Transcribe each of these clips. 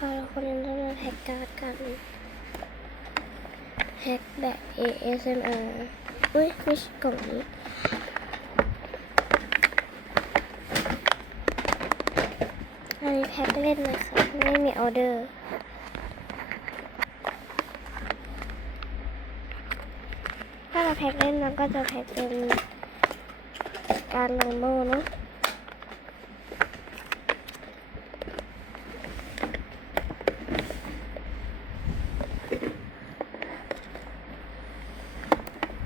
นะคะเราคนนี้ต้องมาแฮกการ์ดกันแฮกแบบ ASMR อุ้ยไม่ใช่กล่องนี้อันนี้แพ็คเล่นนะคะไม่มีออเดอร์ถ้าเราแพ็คเล่นเราก็จะแพ็คเป็นการโนโม่เนาะ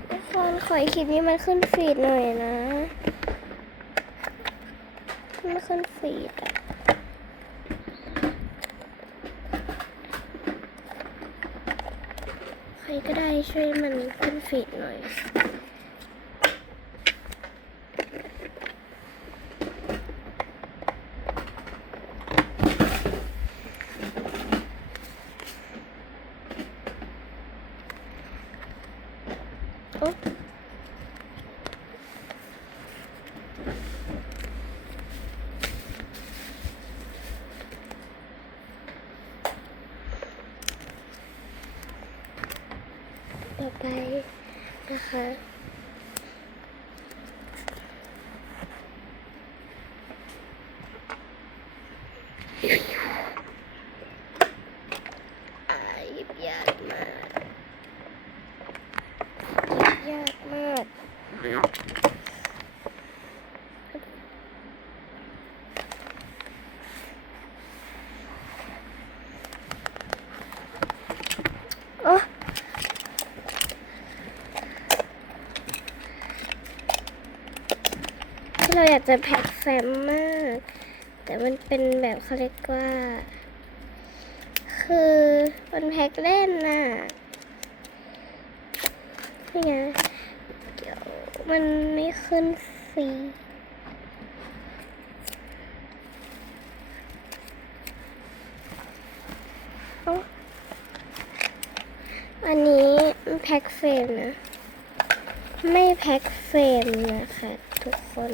ทุกคน ขอให้คลิปนี้มันขึ้นฟีดหน่อยนะมันขึ้นฟีดอะใครก็ได้ช่วยมันขึ้นฟีดหน่อย ต่อไปนะคะยิบยากมากยิบยากมาก โอ้ที่ เราอยากจะแพ็คแฟมมาก แต่มันเป็นแบบเขาเรียกว่า คือมันแพ็คเล่นน่ะนี่ไงเดี๋ยวมันไม่ขึ้นฟรีอันนี้แพ็คเฟรมนะ ไม่แพ็คเฟรมนะคะ ทุกคน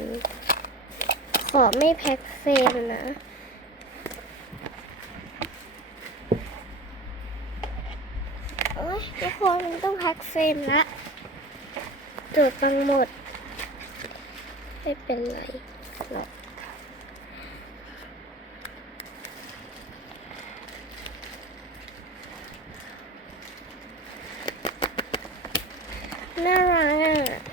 ขอไม่แพ็คเฟรมนะ โอ้ยทุกคนมันต้องแพ็คเฟรมละจทย์ตังหมด ไม่เป็นไรหรอกน่ารัก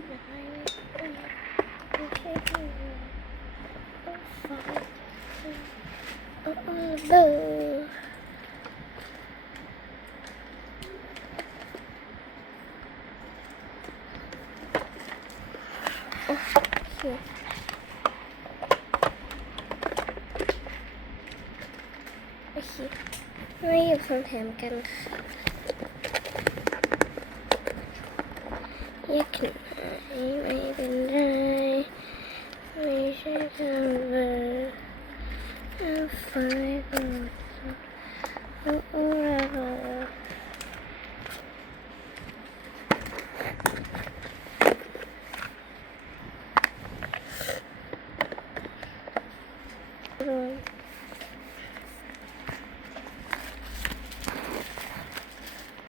นอะไรไม่ใช่ที่โอ้ฟ้า โอเออเบอร์โอเคเคมาหยิบของแถมกันค่ะแยกถุง Five olsun. Thank you.